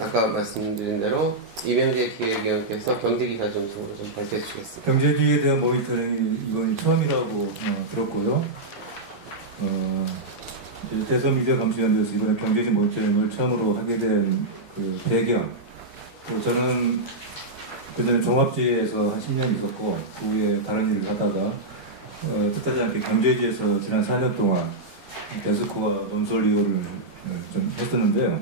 아까 말씀드린 대로 이명재 기획위원께서 경제기사 점수로 좀 발표해 주시겠습니다. 경제지에 대한 모니터링이 이건 처음이라고 들었고요. 대선 미디어 감시위원회에서 이번에 경제지 모니터링을 처음으로 하게 된 그 배경, 또 저는 그전에 종합지에서 한 10년 있었고 그 후에 다른 일을 하다가 뜻하지 않게 경제지에서 지난 4년 동안 데스크와 논설위원을 좀 했었는데요.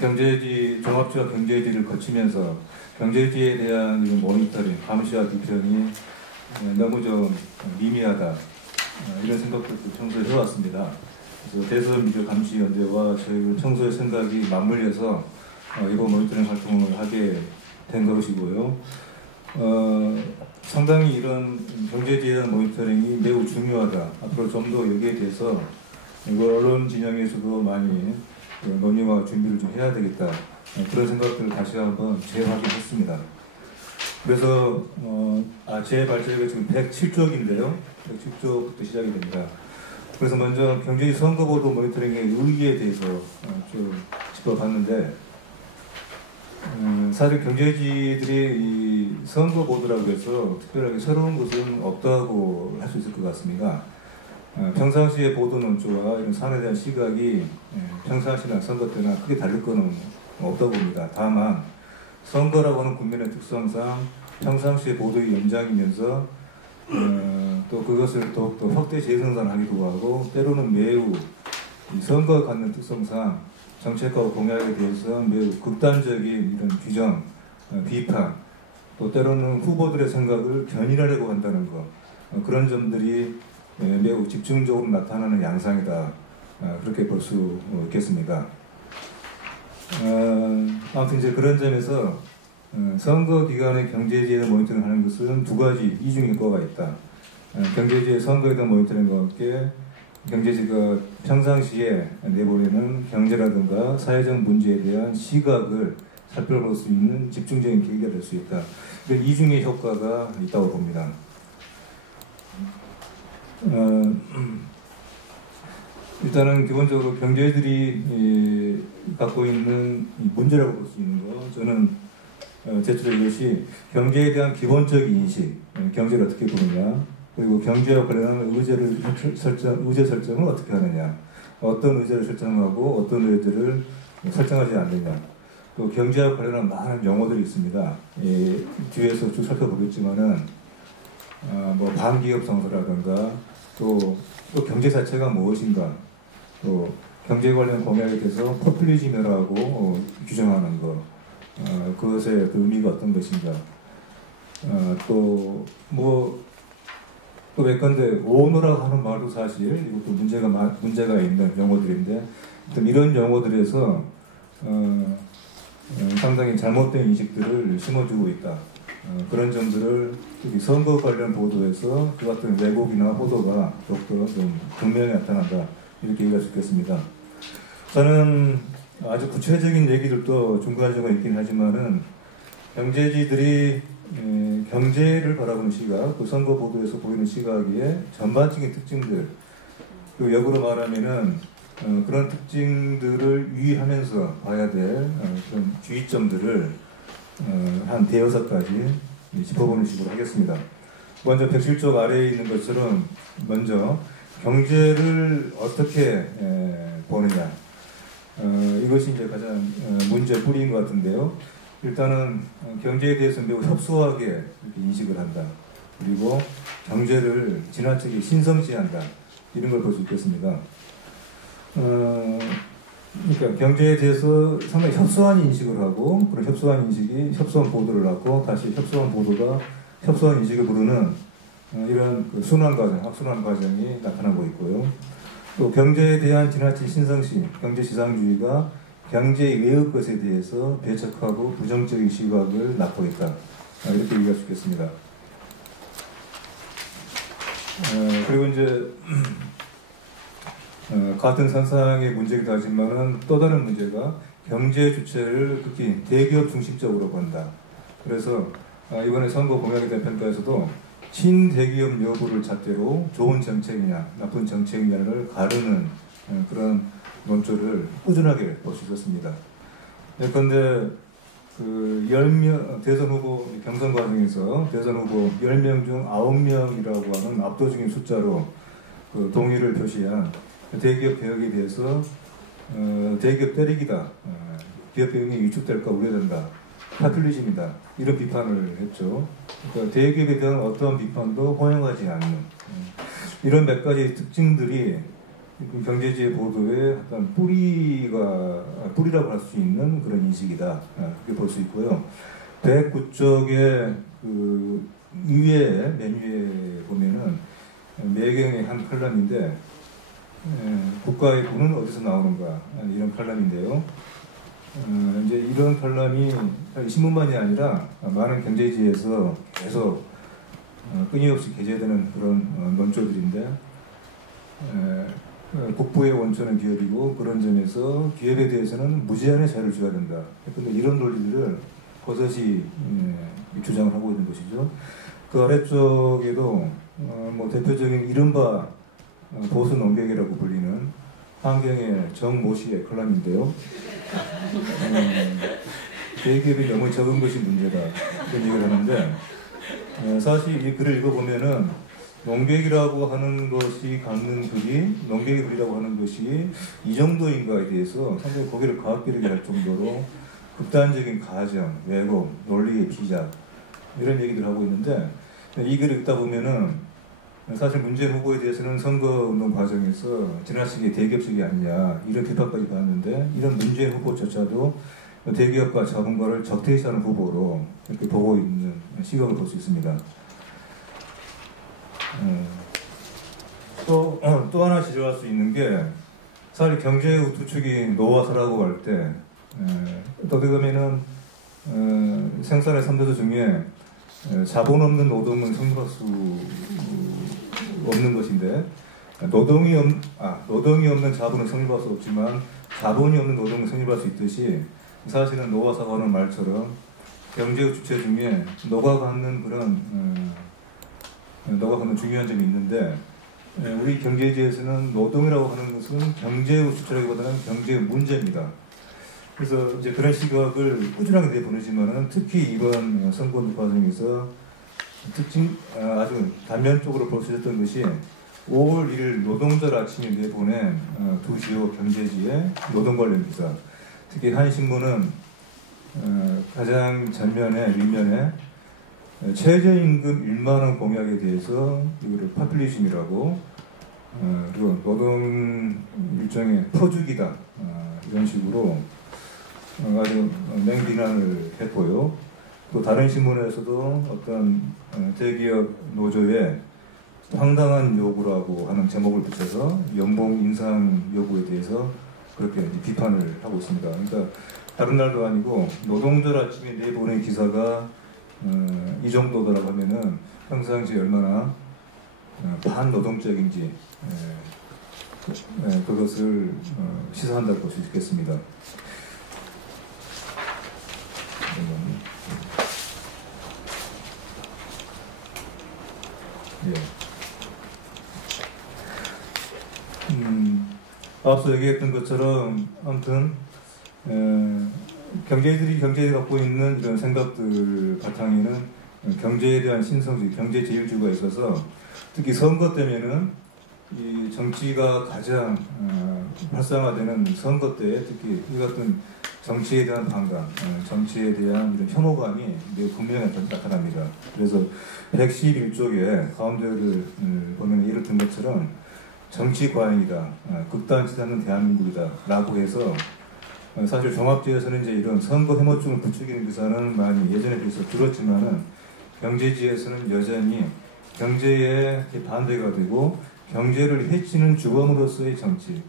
경제지, 종합지와 경제지를 거치면서 경제지에 대한 모니터링, 감시와 비평이 너무 좀 미미하다, 이런 생각들도 평소에 해왔습니다. 그래서 대선 미디어 감시위원회와 저희 평소의 생각이 맞물려서 이번 모니터링 활동을 하게 된 것이고요. 상당히 이런 경제지에 대한 모니터링이 매우 중요하다. 앞으로 좀 더 여기에 대해서 언론 진영에서도 많이 논의와 준비를 좀 해야 되겠다. 그런 생각들을 다시 한번 재확인했습니다. 그래서 제 발제가 지금 107쪽인데요. 107쪽부터 시작이 됩니다. 그래서 먼저 경제지 선거보도 모니터링의 의의에 대해서 좀 짚어봤는데, 사실 경제지들이 이 선거보도라고 해서 특별하게 새로운 것은 없다고 할 수 있을 것 같습니다. 평상시의 보도 논조와 이런 사안에 대한 시각이 평상시나 선거 때나 크게 다를 건 없다고 봅니다. 다만 선거라고 하는 국면의 특성상 평상시의 보도의 연장이면서 또 그것을 더욱더 확대 재생산하기도 하고, 때로는 매우 이 선거가 갖는 특성상 정책과 공약에 대해서 매우 극단적인 이런 규정, 비판, 또 때로는 후보들의 생각을 견인하려고 한다는 것, 그런 점들이 매우 집중적으로 나타나는 양상이다, 그렇게 볼 수 있겠습니다. 아무튼 이제 그런 점에서 선거 기간에 경제지에 대한 모니터링을 하는 것은 두 가지 이중 효과가 있다. 경제지의 선거에 대한 모니터링과 함께 경제지가 평상시에 내보내는 경제라든가 사회적 문제에 대한 시각을 살펴볼 수 있는 집중적인 계기가 될 수 있다. 이런 이중의 효과가 있다고 봅니다. 일단은 기본적으로 경제지들이 갖고 있는 문제라고 볼 수 있는 거, 저는 제출한 것이 경제에 대한 기본적인 인식, 경제를 어떻게 보느냐, 그리고 경제와 관련한 의제 설정을 어떻게 하느냐, 어떤 의제를 설정하고 어떤 의제를 설정하지 않느냐, 또 경제와 관련한 많은 용어들이 있습니다. 뒤에서 쭉 살펴보겠지만은 뭐 반기업 성서라든가 또 경제 자체가 무엇인가, 또 경제 관련 공약에 대해서 포퓰리즘이라고 규정하는 것, 그것의 그 의미가 어떤 것인가, 또 예컨대 오너라고 하는 말도 사실 이것도 문제가 있는 용어들인데, 이런 용어들에서 상당히 잘못된 인식들을 심어주고 있다. 그런 점들을 선거 관련 보도에서 그 같은 왜곡이나 호도가 더욱더 좀 분명히 나타난다, 이렇게 얘기할 수 있겠습니다. 저는 아주 구체적인 얘기들도 중간중간 있긴 하지만은 경제지들이 경제를 바라보는 시각, 그 선거 보도에서 보이는 시각의 전반적인 특징들, 그 역으로 말하면은 그런 특징들을 유의하면서 봐야 될 그런 주의점들을 한 대여섯 가지 짚어보는 식으로 하겠습니다. 먼저 107쪽 아래에 있는 것처럼 먼저 경제를 어떻게 보느냐, 이것이 이제 가장 문제의 뿌리인 것 같은데요. 일단은 경제에 대해서 매우 협소하게 이렇게 인식을 한다. 그리고 경제를 지나치게 신성시한다. 이런 걸 볼 수 있겠습니다. 그러니까 경제에 대해서 상당히 협소한 인식을 하고, 그런 협소한 인식이 협소한 보도를 하고, 다시 협소한 보도가 협소한 인식을 부르는 이런 그 순환 과정, 악순환 과정이 나타나고 있고요. 또 경제에 대한 지나친 신성시, 경제지상주의가 경제 외의 것에 대해서 배척하고 부정적인 시각을 낳고 있다, 이렇게 얘기할 수 있겠습니다. 그리고 이제 같은 선상의 문제이기도 하지만은 또 다른 문제가 경제 주체를 특히 대기업 중심적으로 본다. 그래서 이번에 선거 공약에 대한 평가에서도 친대기업 여부를 잣대로 좋은 정책이냐 나쁜 정책이냐를 가르는 그런 논조를 꾸준하게 볼 수 있었습니다. 예컨대 그 10명 대선 후보 경선 과정에서 대선 후보 10명 중 9명이라고 하는 압도적인 숫자로 그 동의를 표시한 대기업 개혁에 대해서 대기업 때리기다, 기업 비용이 위축될까 우려된다, 파퓰리즘이다, 이런 비판을 했죠. 그러니까 대기업에 대한 어떤 비판도 허용하지 않는 이런 몇 가지 특징들이 경제지의 보도의 어떤 뿌리라고 할 수 있는 그런 인식이다, 이렇게 볼 수 있고요. 109쪽의 그 위에 맨 위에 보면은 매경의 한 칼럼인데 국가의 부는 어디서 나오는가, 이런 칼럼인데요. 이제 이런 칼럼이 신문만이 아니라 많은 경제지에서 계속 끊임없이 게재되는 그런 논조들인데, 국부의 원천은 기업이고 그런 점에서 기업에 대해서는 무제한의 자유를 줘야 된다. 그런데 이런 논리들을 버젓이 주장을 하고 있는 것이죠. 그 아래쪽에도 뭐 대표적인 이른바 보수 농객이라고 불리는 환경의 정모 씨의 칼럼인데요. 대기업이 너무 적은 것이 문제다, 그런 얘기를 하는데, 사실 이 글을 읽어보면은 농객이라고 하는 것이 갖는 글이, 농객의 글이라고 하는 것이 이 정도인가에 대해서 상당히 고개를 갸웃거리게 할 정도로 극단적인 가정, 왜곡, 논리의 비작, 이런 얘기들 하고 있는데, 이 글을 읽다 보면은 사실 문재인 후보에 대해서는 선거운동 과정에서 지나치게 대기업적이 아니냐, 이런 비판까지 받았는데, 이런 문재인 후보조차도 대기업과 자본가를 적대시하는 후보로 이렇게 보고 있는 시각을 볼 수 있습니다. 또 하나 지적할 수 있는 게, 사실 경제의 두 축이 노화사라고 할 때, 어떻게 보면은 생산의 3대조 중에 자본 없는 노동은 성립할 수 없는 것인데, 노동이 없는 자본은 성립할 수 없지만 자본이 없는 노동은 성립할 수 있듯이, 사실은 노화사가 하는 말처럼 경제의 주체 중에 노가 갖는 중요한 점이 있는데, 우리 경제지에서는 노동이라고 하는 것은 경제의 주체라기보다는 경제의 문제입니다. 그래서 이제 그런 시각을 꾸준하게 내보내지만은, 특히 이번 선거 과정에서 아주 단면적으로 볼 수 있었던 것이 5월 1일 노동절 아침에 내보낸 두 주요 경제지의 노동 관련 기사, 특히 한 신문은 가장 윗면에 최저임금 1만원 공약에 대해서 이거를 파퓰리즘이라고, 그리고 노동 일종의 퍼주기다, 이런 식으로 아주 맹비난을 했고요. 또 다른 신문에서도 어떤 대기업 노조의 황당한 요구라고 하는 제목을 붙여서 연봉 인상 요구에 대해서 그렇게 비판을 하고 있습니다. 그러니까 다른 날도 아니고 노동절 아침에 내보낸 기사가 이 정도더라고 하면은 평상시에 얼마나 반노동적인지 그것을 시사한다고 볼 수 있겠습니다. 예. 앞서 얘기했던 것처럼 아무튼 경제들이 갖고 있는 이런 생각들 바탕에는 경제에 대한 신성주의, 경제 제일주의가 있어서, 특히 선거 때면은 이 정치가 가장 활성화되는 선거 때에 특히 이 같은 정치에 대한 반감, 정치에 대한 이런 혐오감이 매우 분명히 나타납니다. 그래서 111쪽에 가운데를 보면 이렇던 것처럼 정치 과잉이다, 극단치 않는 대한민국이다 라고 해서, 사실 종합지에서는 이제 이런 선거 혐오증을 부추기는 기사는 많이 예전에 비해서 줄었지만은, 경제지에서는 여전히 경제에 반대가 되고 경제를 해치는 주범으로서의 정치,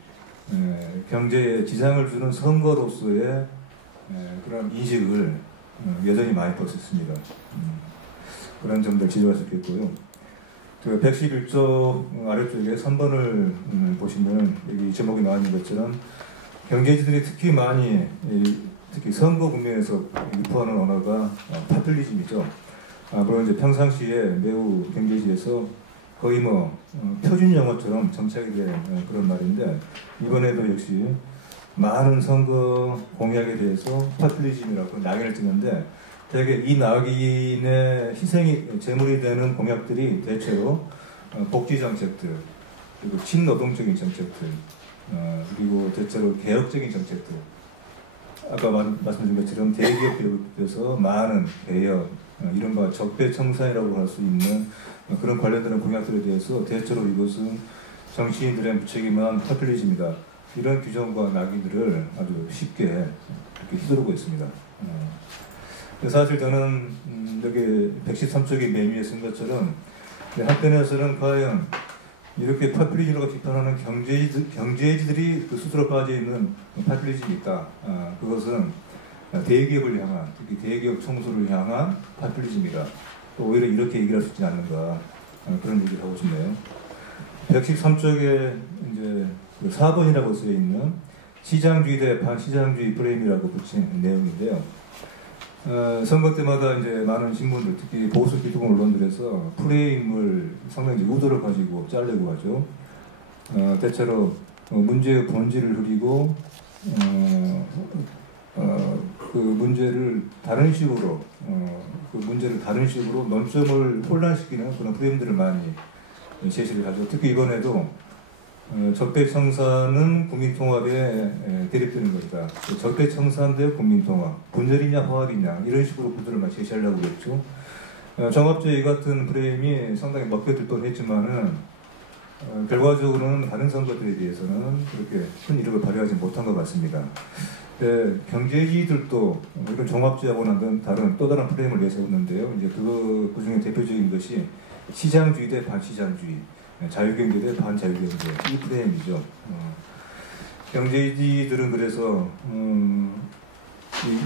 경제에 지장을 주는 선거로서의 그런 인식을 여전히 많이 볼 수 있습니다. 그런 점들 지적할 수 있겠고요. 그 111쪽 아래쪽에 3번을 보시면 여기 제목이 나와 있는 것처럼 경제지들이 특히 많이, 특히 선거 국면에서 유포하는 언어가 파퓰리즘이죠. 물론 이제 평상시에 매우 경제지에서 거의 뭐 표준 영어처럼 정착이 된 그런 말인데, 이번에도 역시 많은 선거 공약에 대해서 파퓰리즘이라고 낙인을 찍는데 되게 이 낙인의 희생이 제물이 되는 공약들이 대체로 복지 정책들, 그리고 친노동적인 정책들, 그리고 대체로 개혁적인 정책들, 아까 말씀드린 것처럼 대기업들에 비해서 많은 개혁, 이른바 적폐청산이라고 할 수 있는 그런 관련되는 공약들에 대해서 대체로 이것은 정치인들의 무책임한 파퓰리즘이다. 이런 규정과 낙인들을 아주 쉽게 이렇게 휘두르고 있습니다. 사실 저는 여기 113쪽의 메뉴에 쓴 것처럼 한편에서는 과연 이렇게 파퓰리즘으로 비판하는 경제지들이 그 스스로 빠져 있는 파퓰리즘이 있다. 그것은 대기업을 향한, 특히 대기업 청소를 향한 파퓰리즘이다. 또 오히려 이렇게 얘기할 수 있지 않는가, 그런 얘기를 하고 싶네요. 113쪽에 이제 4번이라고 쓰여 있는 시장주의 대 반시장주의 프레임이라고 붙인 내용인데요. 선거 때마다 이제 많은 신문들, 특히 보수 기득권 언론들에서 프레임을 상당히 우도를 가지고 짜려고 하죠. 대체로 문제의 본질을 흐리고 그 문제를 다른 식으로 논점을 혼란시키는 그런 프레임들을 많이 제시를 하죠. 특히 이번에도 적폐청산은 국민통합에 대립되는 것이다. 적폐청산 대 국민통합, 분열이냐 화합이냐 이런 식으로 구도를 많이 제시하려고 했죠. 종합제의 같은 프레임이 상당히 먹혀들 뻔했지만은 결과적으로는 다른 선거들에 비해서는 그렇게 큰 이력을 발휘하지 못한 것 같습니다. 경제지들도 이런 종합제하고는 다른 또 다른 프레임을 내세웠는데요. 이제 그 중에 대표적인 것이 시장주의 대 반시장주의, 자유경제 대 반자유경제, 이 프레임이죠. 경제지들은 그래서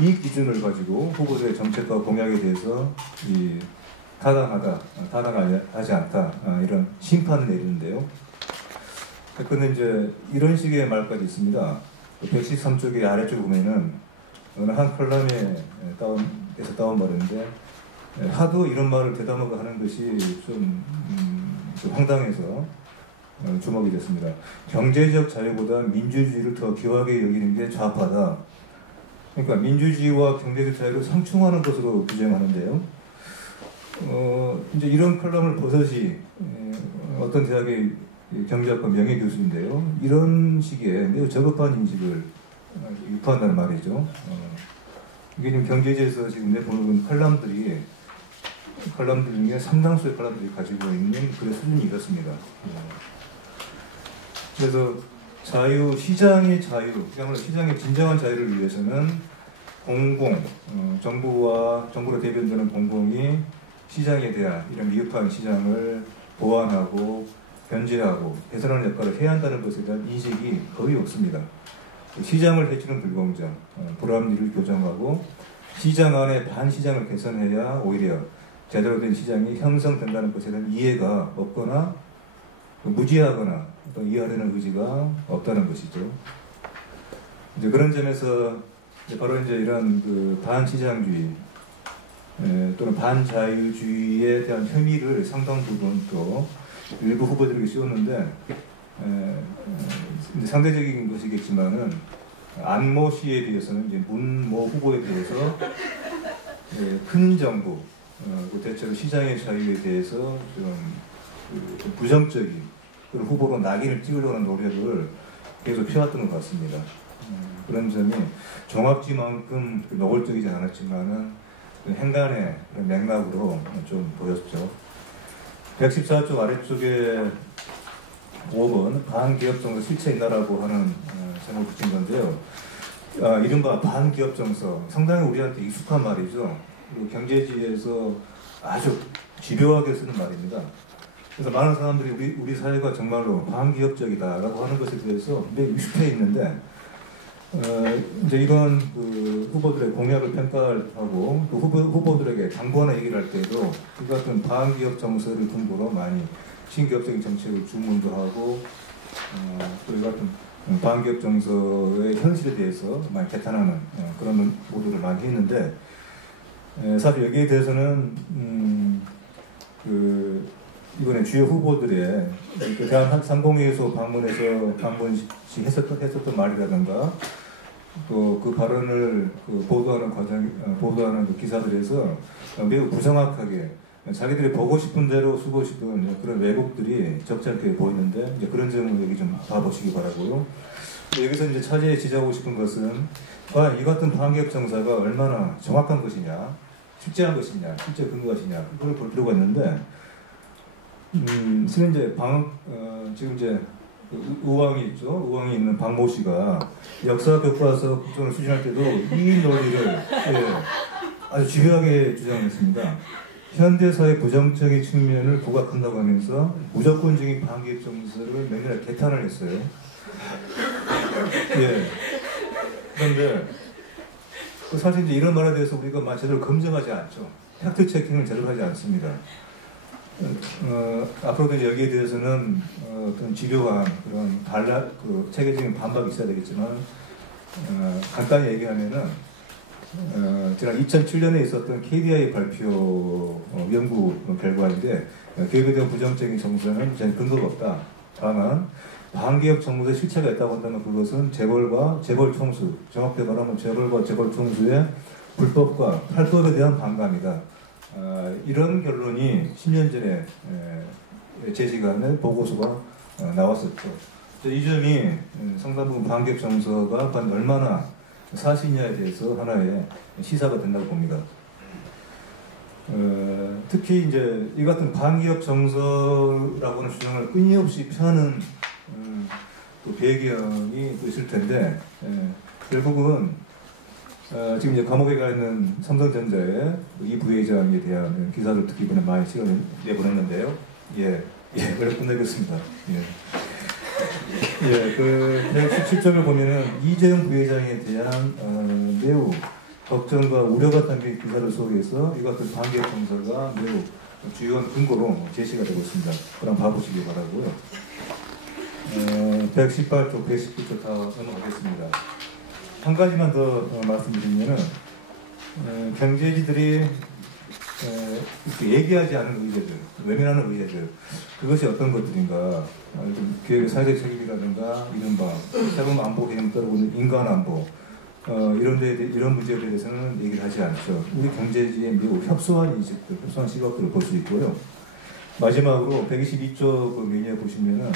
이 기준을 가지고 후보들의 정책과 공약에 대해서 타당하지 않다, 이런 심판을 내리는데요. 그런데 이제 이런 식의 말까지 있습니다. 113쪽의 아래쪽에 보면은 어느 한 컬럼에서 다운받았는데 하도 이런 말을 대담하게 하는 것이 좀 황당해서 주목이 됐습니다. 경제적 자유보다 민주주의를 더 귀하게 여기는 게 좌파다. 그러니까 민주주의와 경제적 자유를 상충하는 것으로 규정하는데요. 이제 이런 컬럼을 버섯이 어떤 대학의 경제학과 명예교수인데요. 이런 식의 매우 저급한 인식을 유포한다는 말이죠. 이게 지금 경제지에서 지금 내보는 칼럼들 중에 상당수의 칼럼들이 가지고 있는 그런 수준이 이렇습니다. 그래서 시장의 자유, 그야말로 시장의 진정한 자유를 위해서는 정부로 대변되는 공공이 시장에 대한 이런 미흡한 시장을 보완하고 견제하고 개선하는 역할을 해야 한다는 것에 대한 인식이 거의 없습니다. 시장을 해치는 불공정, 불합리를 교정하고 시장 안에 반시장을 개선해야 오히려 제대로 된 시장이 형성된다는 것에 대한 이해가 없거나 무지하거나 이해하려는 의지가 없다는 것이죠. 이제 그런 점에서 바로 이제 이런 그 반시장주의 또는 반자유주의에 대한 혐의를 상당 부분 또 일부 후보들에게 씌웠는데 상대적인 것이겠지만은 안모 씨에 비해서는 이제 문모 후보에 비해서 큰 정부, 대체로 시장의 자유에 대해서 좀 부정적인 그런 후보로 낙인을 찍으려는 노력을 계속 펴왔던 것 같습니다. 그런 점이 종합지만큼 노골적이지 않았지만은 행간의 맥락으로 좀 보였죠. 114쪽 아래쪽에 5번 반기업 정서 실체 있나라고 하는 제목을 붙인 건데요. 이른바 반기업 정서, 상당히 우리한테 익숙한 말이죠. 그리고 경제지에서 아주 집요하게 쓰는 말입니다. 그래서 많은 사람들이 우리 사회가 정말로 반기업적이다라고 하는 것에 대해서 매우 익숙해 있는데 이제 이런 그 후보들의 공약을 평가하고 그 후보들에게 당부하는 얘기를 할 때도 이 같은 반기업 정서를 근거로 많이 신기업적인 정책을 주문도 하고 또 이 같은 반기업 정서의 현실에 대해서 많이 개탄하는 그런 보도를 많이 했는데 사실 여기에 대해서는 그 이번에 주요 후보들의 그 대한상공회의소 방문시 했었던 말이라든가 또 그 발언을 보도하는 그 기사들에서 매우 부정확하게 자기들이 보고 싶은 대로 쓰고 싶은 그런 왜곡들이 적잖게 보이는데 이제 그런 점을 여기 좀 봐보시기 바라고요. 여기서 이제 차제에 지적하고 싶은 것은 과연 이 같은 반기업 정사가 얼마나 정확한 것이냐, 실제한 것이냐, 실제 근거가 것이냐 그걸 볼 필요가 있는데 실은 이제 지금 이제 의왕이 있죠. 의왕이 있는 박모 씨가 역사 교과서 국정을 수진할 때도 이 논리를 아주 집요하게 주장했습니다. 현대사의 부정적인 측면을 부각한다고 하면서 무조건적인 반기업 정서를 맨날 개탄을 했어요. 예. 그런데 사실 이제 이런 말에 대해서 우리가 제대로 검증하지 않죠. 팩트 체킹을 제대로 하지 않습니다. 앞으로도 이제 여기에 대해서는 어떤 집요한 그런 체계적인 반박이 있어야 되겠지만 간단히 얘기하면은 지난 2007년에 있었던 KDI 발표 연구 결과인데 기업에 대한 부정적인 정서는 전혀 근거가 없다. 다만 반기업 정부의 실체가 있다고 한다면 그것은 재벌과 재벌 총수, 정확히 말하면 재벌과 재벌 총수의 불법과 탈법에 대한 반감이다. 이런 결론이 10년 전에 제시간에 보고서가 나왔었죠. 이 점이 상당 부분 반기업 정서가 얼마나 사실이냐에 대해서 하나의 시사가 된다고 봅니다. 특히 이제 이 같은 반기업 정서라고 하는 주장을 끊임없이 펴는 그 배경이 또 있을 텐데 결국은 지금 이제 감옥에 가 있는 삼성전자의 이 부회장에 대한 기사를 특히 이번에 많이 실어 내보냈는데요. 그래서 끝내겠습니다. 그 117점을 보면은 이재용 부회장에 대한 매우 걱정과 우려가 담긴 기사를 속에서 이 같은 반기업 정서가 매우 주요한 근거로 제시가 되고 있습니다. 그럼 봐보시기 바라고요. 118쪽, 119쪽 다 넘어가겠습니다. 한 가지만 더 말씀드리면은 경제지들이 얘기하지 않은 의제들, 외면하는 의제들, 그것이 어떤 것들인가? 기업의 사회적 책임이라든가 이른바 새로운 안보 개념 따르고 있는 인간 안보 이런 문제에 대해서는 얘기를 하지 않죠. 우리 경제지의 매우 협소한 인식들, 협소한 시각들을 볼 수 있고요. 마지막으로 122쪽 그 메뉴에 보시면은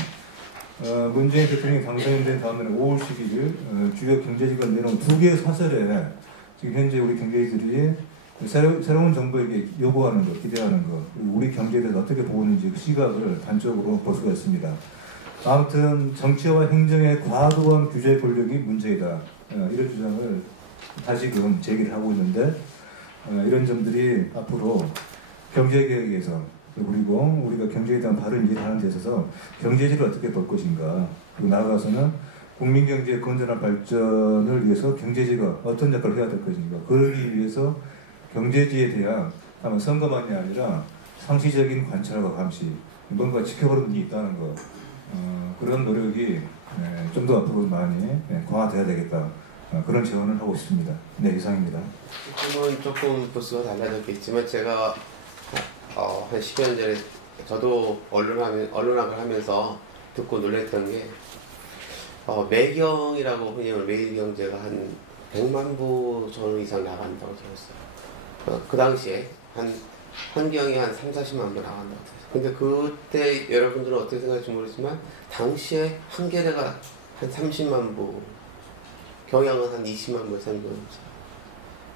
문재인 대통령이 당선된 다음에는 5월 11일 주요 경제지가 내놓은 두 개의 사설에 지금 현재 우리 경제지들이 새로운 정부에게 요구하는 것, 기대하는 것, 우리 경제에 대해서 어떻게 보는지 그 시각을 단적으로 볼 수가 있습니다. 아무튼 정치와 행정의 과도한 규제 권력이 문제이다. 이런 주장을 다시금 제기를 하고 있는데 이런 점들이 앞으로 경제개혁에서 그리고 우리가 경제에 대한 바른 이해를 하는 데 있어서 경제지를 어떻게 볼 것인가 그리고 나아가서는 국민경제의 건전한 발전을 위해서 경제지가 어떤 역할을 해야 될 것인가 그러기 위해서 경제지에 대한 아마 선거만이 아니라 상시적인 관찰과 감시 뭔가 지켜보는 게 있다는 것 그런 노력이 좀 더 앞으로 많이 강화돼야 되겠다 그런 제언을 하고 싶습니다. 네, 이상입니다. 지금은 조금 부스가 달라졌겠지만 제가 한 10년 전에 저도 언론학을 하면서 듣고 놀랐던 게 매경이라고 흔히 매일경제가 한 100만 부 전후 이상 나간다고 들었어요. 그 당시에 한 경이 한 3, 40만 부 나간다고 들었어요. 근데 그때 여러분들은 어떻게 생각할지 모르지만 당시에 한 개래가 한 30만 부, 경향은 한 20만 부 정도.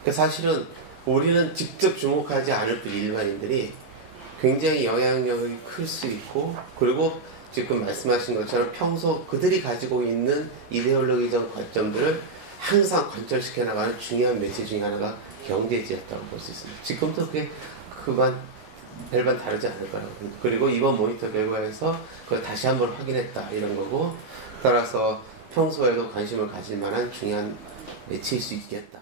그러니까 사실은 우리는 직접 주목하지 않을 뿐 일반인들이 굉장히 영향력이 클 수 있고 그리고 지금 말씀하신 것처럼 평소 그들이 가지고 있는 이데올로기적 관점들을 항상 관철시켜 나가는 중요한 매체 중에 하나가 경제지였다고 볼 수 있습니다. 지금도 그게 별반 다르지 않을 거라고 봅니다. 그리고 이번 모니터 결과에서 그걸 다시 한번 확인했다 이런 거고 따라서 평소에도 관심을 가질 만한 중요한 매체일 수 있겠다.